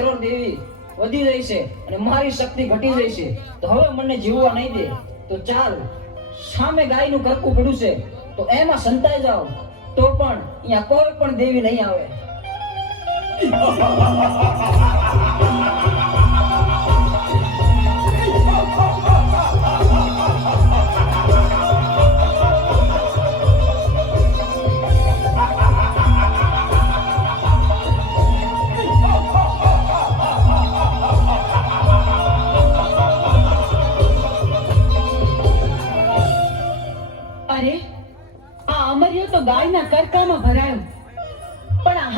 કરોડ દેવી વધી રહી છે અને મારી શક્તિ ઘટી રહી છે, તો હવે મને જીવવા નહીં દે. તો ચાલ, સામે ગાયનું કરકું પડ્યું છે, તો એમાં સંતાઈ જાઓ, તો પણ અહીંયા કોઈ પણ દેવી નહીં આવે. અરે, આ અમર્યો તો ગાયના કરકામાં ભરાયો, પણ આ